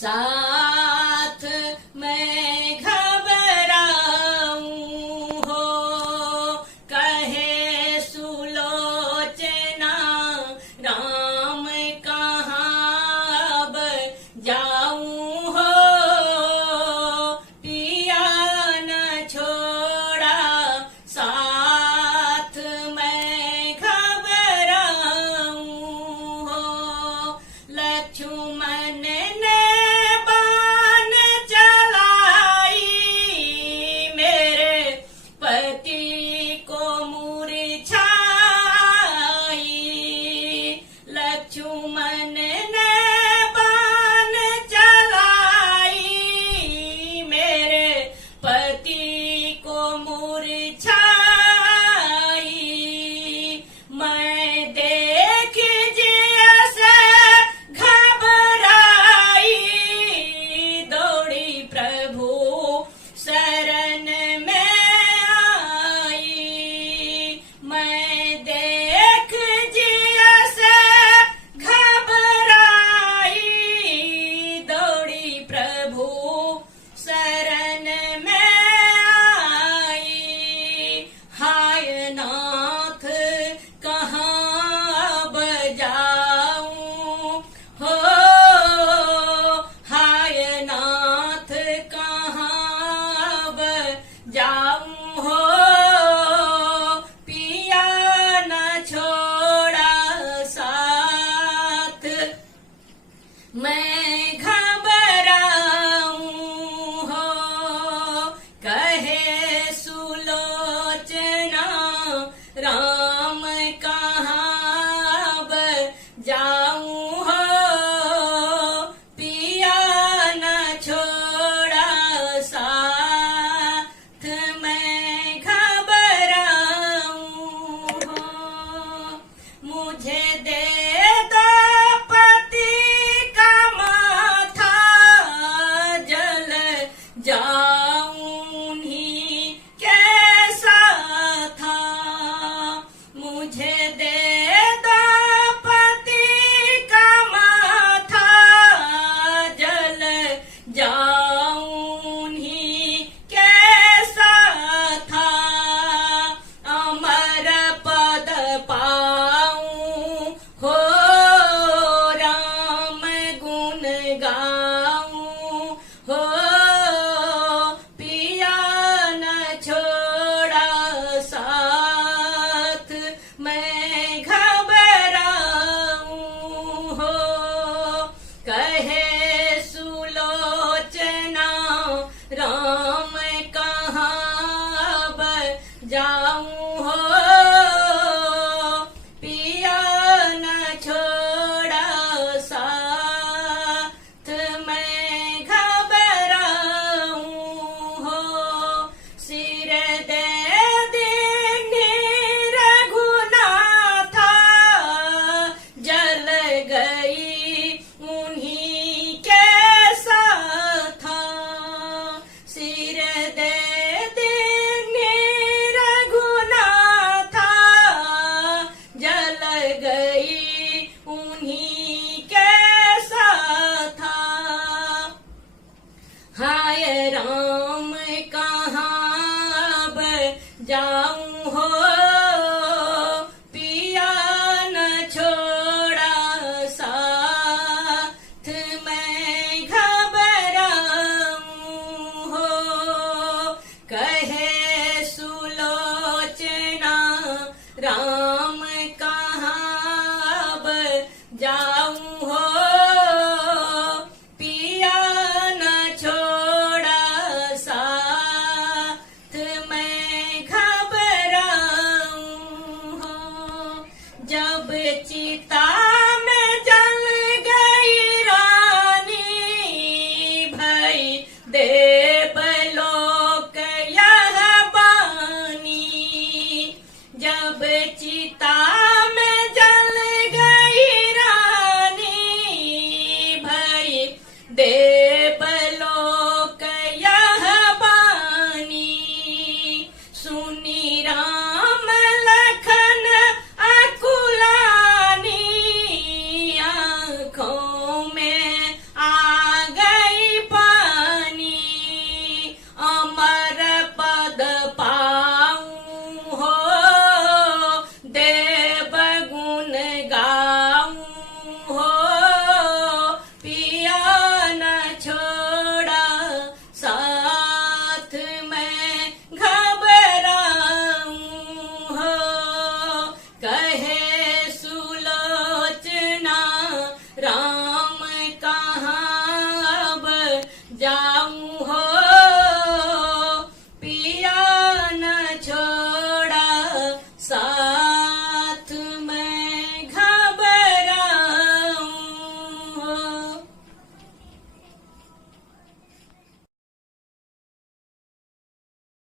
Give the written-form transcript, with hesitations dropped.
साथ मैं घबराऊं हो, कहे सुलोचना राम कहाँ अब जाऊं हो, पिया न छोड़ा साथ मैं घबराऊं हो। लक्ष्मण ने बाण चलाई, मेरे पति को मूर्छाई। लक्ष्मण ने बाण चलाई, मेरे पति को मूर्छाई। मैं देख जैसे घबराई, दौड़ी प्रभु शरण में आई। मैं देख जैसे घबराई, दौड़ी प्रभु शरण में आई। हाय नाथ कहाँ बजाऊं हो, हाय नाथ कहाँ बजाऊं हो, पिया न छोड़ा साथ मैं घबराऊं हो। कहे सुलोचना राम कहाँ बजाऊं हो, पिया न छोड़ा साथ मैं घबराऊं हो। मुझे दे दो पति का माथा, जल जाऊं ही कैसा था। मुझे दे दो पति का माथा, जल जाऊं ही कैसा था। अमर पद पाऊं हो, राम गुण गाऊं हो, पिया न छोड़ा साथ मैं घबराऊं हो। कहे सुलोचना राम कहाँ बजाऊं हो, पिया न छोड़ा साथ मैं घबराऊं हो। सिर दे दीनी रघुनाथा, जल गई उन्हीं कैसा था। सिर दे दीनी रघुनाथा, जल गई उन्हीं कैसा था। हाय राम कहाँ बजाऊं हो, पिया न छोड़ा साथ मैं घबराऊं हो। कहे सुलोचना राम कहाँ बजाऊं हो, पिया न छोड़ा साथ मैं घबराऊं हो। जब चिता में जल गई रानी, भई देवलोक यह बानी। जब चिता में जल गई रानी, भई